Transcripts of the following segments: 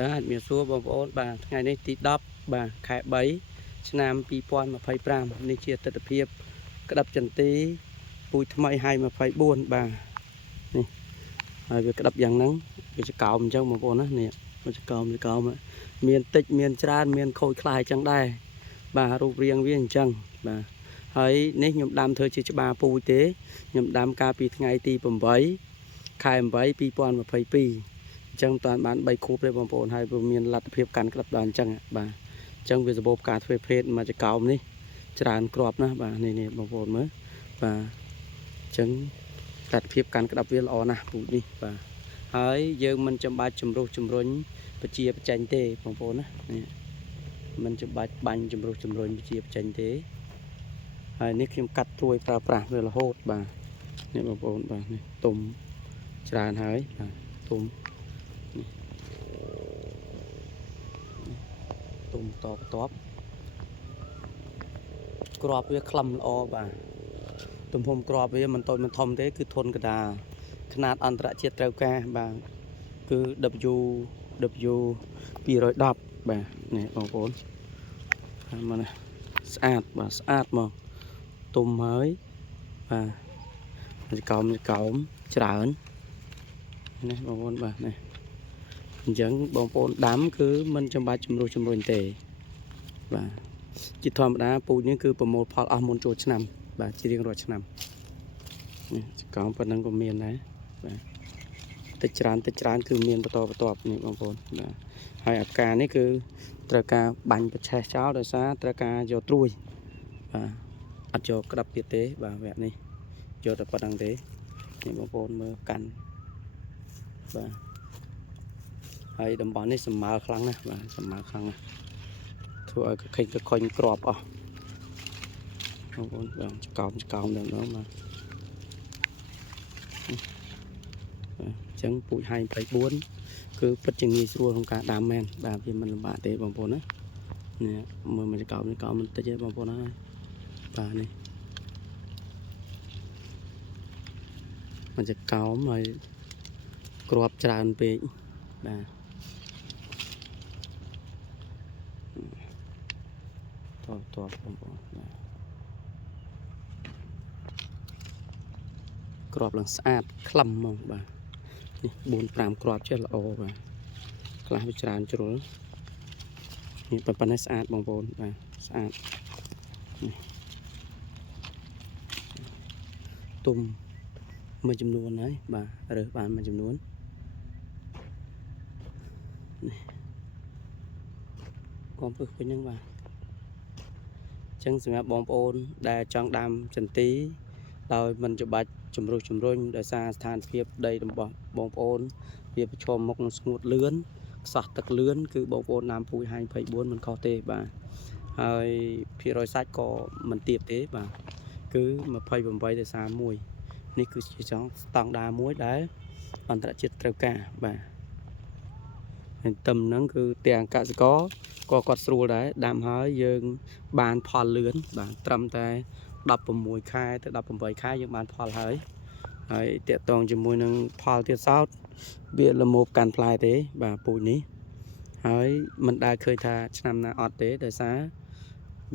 បាទមានសួរបងប្អូនបាទថ្ងៃនេះទី10បាទខែ3ឆ្នាំ2025នេះជាទិដ្ឋភាពក្តាប់ចន្ទីពូជថ្មីហើយ24បាទនេះហើយវាក្តាប់យ៉ាងហ្នឹងវាចកោមអញ្ចឹងបងប្អូនណានេះវាចកោមមានតិចមានច្រើនមានខូចខ្លះអញ្ចឹងដែរបាទរូបរាងវាអញ្ចឹងបាទហើយនេះខ្ញុំដាំធ្វើជាច្បារពូជទេខ្ញុំដាំកាលពីថ្ងៃទី8ខែ8 2022អញ្ចឹងតានបាន3ខួបទេបងប្អូនហើយវាមានលទ្ធភាពកាន់ក្តាប់ដល់អញ្ចឹងបាទអញ្ចឹងវាសម្បូរការធ្វើភេទមកចកោមនេះច្រើនក្របណាស់បាទនេះបងប្អូនមើលបាទអញ្ចឹងលទ្ធភាពកាន់ក្តាប់វាល្អណាស់ពូជនេះបាទហើយយើងមិនចាំបាច់ជំរុះជំរុញបជាបច្ចេញទេបងប្អូនណានេះមិនចាំបាច់បាញ់ជំរុះជំរុញបជាបច្ចេញទេហើយនេះខ្ញុំកាត់ត្រួយប្រើប្រាស់វារហូតបាទនេះបងប្អូនបាទនេះទុំច្រើនហើយបាទទុំទុំតបក្របវាខ្លឹមល្អបាទទំហំក្របវាមិនតូចមិនធំទេគឺធន់កដាលຂະຫນາດអន្តរជាតិត្រូវការបាទគឺ W 210បាទនេះបងប្អូនមកនេះស្អាតបាទស្អាតមកទុំហើយបាទកោមច្រើននេះបងប្អូនបាទនេះអញ្ចឹងបងប្អូនដាំគឺមិនចាំបាច់ជំរុះជំរុញទេបាទជាធម្មតាពូជនេះគឺប្រមូលផលអស់មុនចូលឆ្នាំបាទជារៀងរាល់ឆ្នាំនេះកោមប៉ុណ្ណឹងក៏មានដែរបាទតិចច្រើនគឺមានបន្តនេះបងប្អូនបាទហើយអាការនេះគឺត្រូវការបាញ់ប្រឆេះចោលដោយសារត្រូវការយកត្រួយបាទអត់យកក្តាប់ទៀតទេបាទវគ្គនេះយកតែប៉ុណ្្នឹងទេនេះបងប្អូនមើលកាន់បាទហើយតំបន់នេះសម្មើខ្លាំងណាស់បាទសម្មើខ្លាំងណាស់ធ្វើឲ្យកខុញក្របអស់បងប្អូនបាទចកោមដល់នោះបាទអញ្ចឹងពូជហៃ24គឺពិតជាងាយស្រួលក្នុងការដាំមែនបាទវាមិនលំបាកទេបងប្អូនណានេះមើលមកចកោមមិនតិចទេបងប្អូនណាបាទនេះมันจะកោមហើយក្របច្រើនពេកបាទតបបងប្អូនបាទក្របឡើងស្អាតខ្លឹមហ្មងបាទនេះ4-5គ្រាប់ចេះល្អបាទខ្លះវាច្រើនជ្រុលនេះប៉ុណ្ណេះស្អាតបងប្អូនបាទស្អាតទុំមួយចំនួនហើយបាទរើសបានមួយចំនួននេះកុំពឹសពេញហ្នឹងបាទអញ្ចឹងសម្រាប់បងប្អូនដែលចង់ដាំចន្ទីដោយមិនច្បាច់ជំរុះជំរុញដោយសារស្ថានភាពដីរបស់បងប្អូនវាប្រឈមមុខនឹងស្ងួតលឿនខ្សោះទឹកលឿនគឺបងប្អូនដាំពូជហែង24មិនខុសទេបាទហើយភាគរយសាច់ក៏មិនទាបទេបាទគឺ28 ទៅ 31នេះគឺជាស្តង់ដារមួយដែលអន្តរជាតិត្រូវការបាទហើយទឹមហ្នឹងគឺទាំងកសិករក៏គាត់ស្រួលដែរដាំហើយយើងបានផលលឿនបាទត្រឹមតែ16ខែទៅ18ខែយើងបានផលហើយតាក់ទងជាមួយនឹងផលទៀតសោតវាល្មមកាន់ផ្លែទេបាទពូជនេះហើយមិនដែលឃើញថាឆ្នាំណាអត់ទេដោយសារ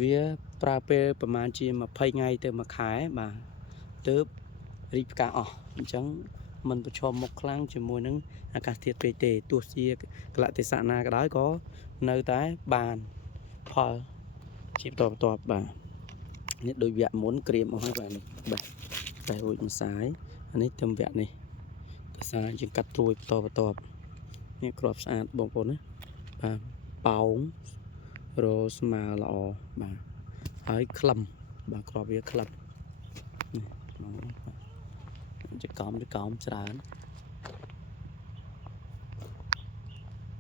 វាប្រើពេលប្រហែលជា20ថ្ងៃទៅ1ខែបាទទើបរីកផ្កាអស់អញ្ចឹងมันប្រឈមមុខខ្លាំងជាមួយនឹងអាកាសធាតុពេកទេទោះជាកលៈទេសៈណាក៏ដោយក៏នៅតែបានផលជាបន្តបាទនេះដូចវគ្គមុនក្រៀមអស់ហើយបាទនេះតែរួចម្សាយអានេះទៅវគ្គនេះភាសាយើងកាត់ត្រួយបន្តនេះក្របស្អាតបងប្អូនណាបាទប៉ោងរស្មើល្អបាទហើយក្លឹមបាទក្របវាក្លឹមនេះចកោមច្រើន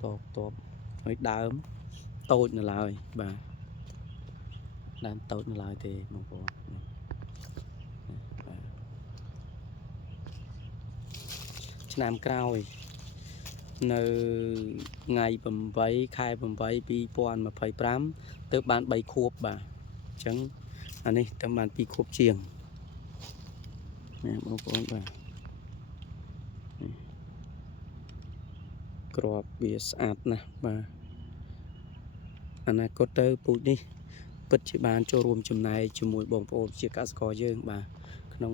តបហើយដើមតូចនៅឡើយបាទដើមតូចនៅឡើយទេបងប្អូនឆ្នាំក្រោយនៅថ្ងៃ8ខែ8 2025ទើបបាន3ខួបបាទអញ្ចឹងអានេះទើបបាន2ខួបជាងនេះបងប្អូនបាទ ក្របវាស្អាតណាស់បាទអនាគតទៅពូជនេះពិតជាបានចូលរួមចំណែកជាមួយបងប្អូនជាកសិករយើងបាទក្នុង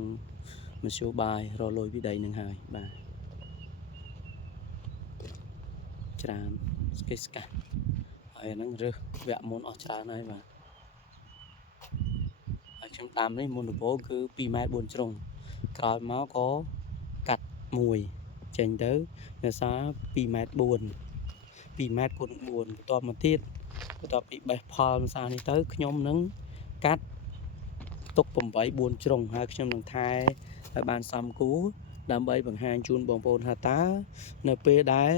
មធ្យោបាយរលួយពីដីនឹងហើយបាទច្រើនស្កេស្កាហើយអាហ្នឹងរើសវគ្គមុនអស់ច្រើនហើយបាទហើយខ្ញុំដាំនេះមុនដំបូងគឺ2 ម៉ែត្រ 4 ជ្រុងក្រោយមកក៏កាត់មួយចេញទៅនៅសារ2 ម៉ែត្រ 4 2 ម៉ែត្រគុណ4បន្ទាប់មកទៀតបន្ទាប់ពីបេះផលម្សានេះទៅខ្ញុំនឹងកាត់ទុក8 4ជ្រុងហើយខ្ញុំនឹងថែឲ្យបានសមគួរដើម្បីបង្ហាញជូនបងប្អូនថាតើនៅពេលដែល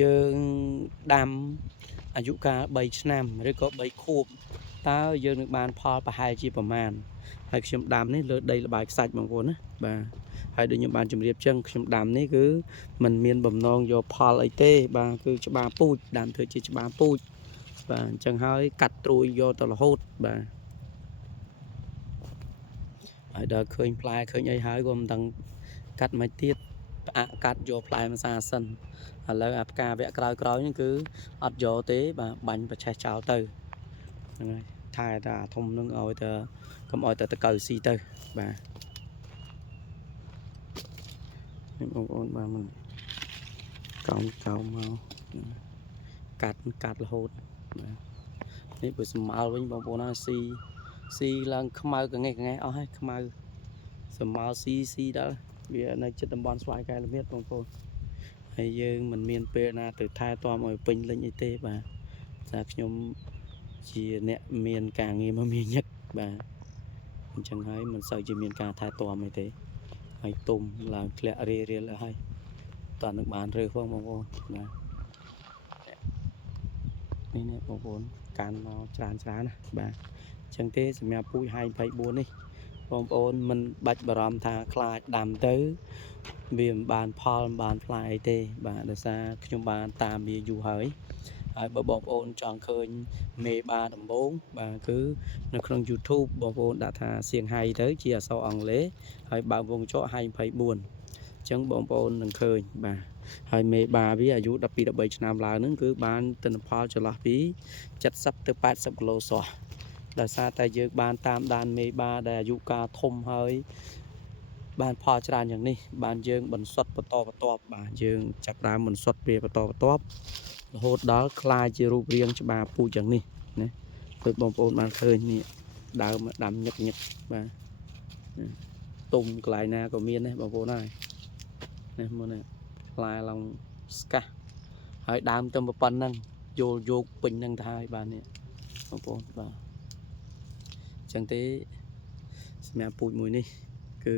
យើងដាំអាយុកាល3ឆ្នាំឬក៏3ខួបតើយើងនឹងបានផលប្រហែលជាប្រមាណហើយខ្ញុំដាំនេះលើដីល្បាយខ្សាច់បងប្អូនណាបាទហើយដូចខ្ញុំបានជម្រាបចឹងខ្ញុំដាំនេះគឺมันមានបំណងយកផលអីទេបាទគឺច្បារពូជដាំធ្វើជាច្បារពូជបាទអញ្ចឹងហើយកាត់ត្រួយយកទៅរហូតបាទហើយដល់ឃើញផ្លែឃើញអីហើយក៏មិនដឹងកាត់មិនទៀតផ្អាកកាត់យកផ្លែម្សាសិនឥឡូវអាផ្កាវគ្គក្រោយនេះគឺអត់យកទេបាទបាញ់ប្រឆេះចោលទៅហ្នឹងហើយថែតែអាធំនឹងឲ្យតែកុំឲ្យតែតកៅស៊ីទៅបាទបងប្អូនបាទមិនកោមមកកាត់រហូតបាទនេះបើស្មៅវិញបងប្អូនណាស៊ីឡើងខ្មៅកងេះអស់ហើយខ្មៅស្មៅស៊ីដល់វានៅចិត្តតំបន់ស្វាយកែលមៀតបងប្អូនហើយយើងមិនមានពេលណាទៅថែទាំឲ្យពេញលេញអីទេបាទតែខ្ញុំជាអ្នកមានការងារមកមានញឹកបាទអញ្ចឹងហើយមិនសូវជាមានការថែទាំអីទេហើយទុំឡើងធ្លាក់រៀលហើយតើនឹងបានរើសផងបងប្អូនបាទនេះបងប្អូនកាន់មកច្រើនណាបាទអញ្ចឹងទេសម្រាប់ពូជ24នេះបងប្អូនមិនបាច់បារម្ភថាខ្លាចដាំទៅវាមិនបានផលមិនបានផ្លែអីទេបាទដោយសារខ្ញុំបានតាមវាយូរហើយបើបងប្អូនចង់ឃើញមេបាដំបូងបាទគឺនៅក្នុង YouTube បងប្អូនដាក់ថាសៀងហៃទៅជាអក្សរអង់គ្លេសហើយបើកវងចកហៃ24អញ្ចឹងបងប្អូននឹងឃើញបាទហើយមេបាវាអាយុ12 13ឆ្នាំឡើងហ្នឹងគឺបានទិន្នផលចន្លោះពី70ទៅ80គីឡូសោះដោយសារតែយើងបានតាមដានមេបាដែលអាយុកាលធំហើយបានផលច្រើនយ៉ាងនេះបានយើងបន្សុទ្ធបន្តបន្ទាប់បាទយើងចាប់ដើមបន្សុទ្ធវាបន្តបន្ទាប់រហូតដល់คล้ายជារូបរាងច្បារពូជយ៉ាងនេះណាដូចបងប្អូនបានឃើញនេះដើមដាំញឹកបាទទុំកន្លែងណាក៏មានដែរបងប្អូនហើយនេះមុននេះផ្លែឡើងស្កាស់ហើយដើមទៅប៉ុណ្ណឹងយកពេញហ្នឹងទៅហើយបាទនេះបងប្អូនបាទអញ្ចឹងទេសម្រាប់ពូជមួយនេះគឺ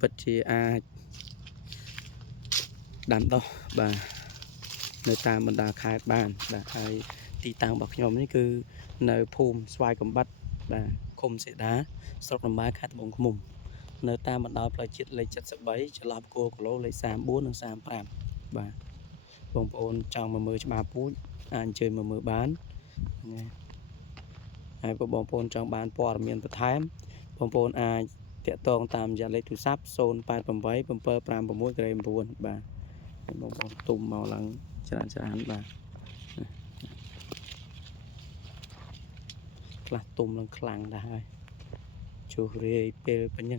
ពិតជាអាចដាំដុះបាទនៅតាមបណ្ដាខេត្តបានបាទហើយទីតាំងរបស់ខ្ញុំនេះគឺនៅភូមិស្វាយកំបិតបាទឃុំសេដាស្រុកដំណើរខេត្តត្បូងឃ្មុំនៅតាមបណ្ដោយផ្លូវជាតិលេខ73ចន្លោះគោលគីឡូលេខ34និង35បាទបងប្អូនចង់មកមើលច្បារពូជអាចអញ្ជើញមកមើលបានណាហើយបងប្អូនចង់បានព័ត៌មានបន្ថែមបងប្អូនអាចតាក់ទងតាមរយៈលេខទូរស័ព្ទ088 756 9បាទបងប្អូនទុំមកឡើងច្រើនបាទខ្លះទុំឡើងខ្លាំងដែរហើយជួសរាយពេលពេញហ្នឹ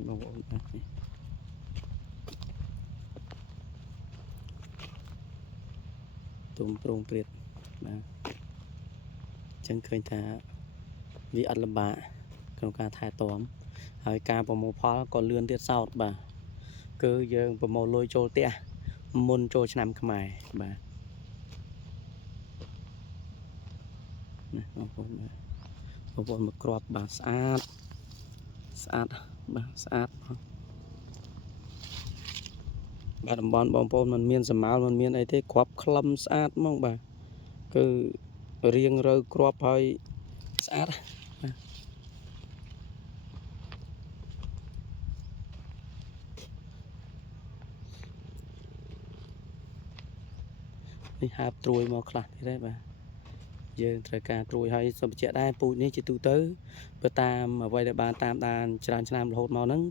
ងបងប្អូនបាទនេះទុំប្រងព្រាតបាទអញ្ចឹងឃើញថាវាអត់លំបាកក្នុងការថែទាំហើយការប្រមូលផលក៏លឿនទៀតសោតបាទគឺយើងប្រមូលលុយចូលផ្ទះមុនចូលឆ្នាំខ្មែរបាទណាបងប្អូនមកគ្រាប់បាទស្អាតបាទស្អាតបាទតំបន់បងប្អូនมันមានសម្មាលมันមានអីទេគ្រាប់ក្លឹមស្អាតហ្មងបាទគឺរៀងរើគ្រាប់ហើយស្អាតនេះហើបត្រួយមកខ្លះទៀតដែរបាទយើងត្រូវការត្រួយហើយសូមបញ្ជាក់ដែរពូជនេះជាទូទៅបើតាមអ្វីដែលបានតាមដានច្រើនឆ្នាំរហូតមកហ្នឹង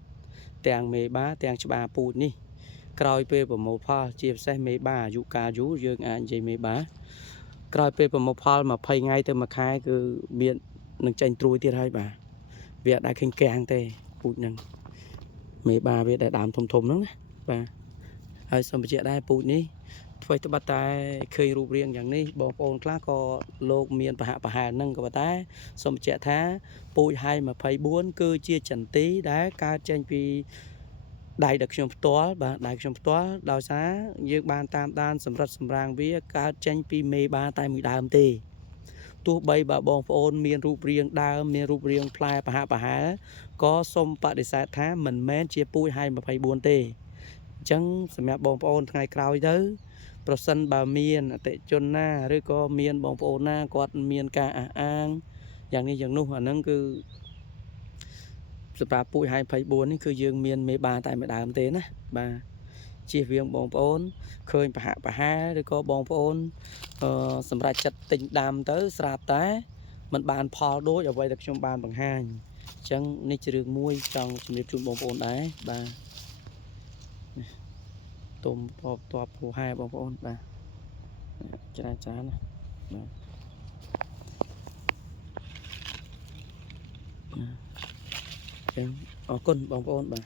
ទាំងមេបាទាំងច្បារពូជនេះ ក្រោយពេលប្រមូលផលជាពិសេសមេបាអាយុកាលយូរយើងអាចនិយាយមេបាក្រោយពេលប្រមូលផល20ថ្ងៃទៅមួយខែគឺមាននឹងចេញត្រួយទៀតហើយបាទវាអត់ដែលឃើញកាំងទេពូជហ្នឹងមេបាវាដែលដើមធំហ្នឹងណាបាទហើយសូមបញ្ជាក់ដែរពូជនេះធ្វើត្បិតតែឃើញរូបរាងយ៉ាងនេះបងប្អូនខ្លះក៏លោកមានប្រហាក់ប្រហែលហ្នឹងក៏ប៉ុន្តែសូមបញ្ជាក់ថាពូជហៃ24គឺជាចន្ទីដែលកើតចេញពីដៃដល់ខ្ញុំផ្ទាល់បាទដៃខ្ញុំផ្ទាល់ដោយសារយើងបានតាមដានសម្រិតសម្រាំងវាកើតចេញពីមេបាតែមួយដើមទេទោះបីបើបងប្អូនមានរូបរាងដើមមានរូបរាងផ្លែប្រហាក់ប្រហែលក៏សូមបដិសេធថាមិនមែនជាពូជហៃ24ទេអញ្ចឹងសម្រាប់បងប្អូនថ្ងៃក្រោយទៅប្រសិនបើមានអតិជនណាឬក៏មានបងប្អូនណាគាត់មានការអះអាងយ៉ាងនេះយ៉ាងនោះអាហ្នឹងគឺសម្រាប់ពូជហៃ24នេះគឺយើងមានមេបាតែមួយដើមទេណាបាទជៀសវាងបងប្អូនឃើញប្រហាក់ប្រហែលឬក៏បងប្អូនសម្រាប់ចិត្តទិញដាំទៅស្រាប់តែมันបានផលដូចអ្វីដែលខ្ញុំបានបង្ហាញអញ្ចឹងនេះជារឿងមួយចង់ជម្រាបជូនបងប្អូនដែរបាទទុំតបពូហែបងប្អូនបាទច្រើនណាបាទអញ្ចឹងអរគុណបងប្អូនបាទ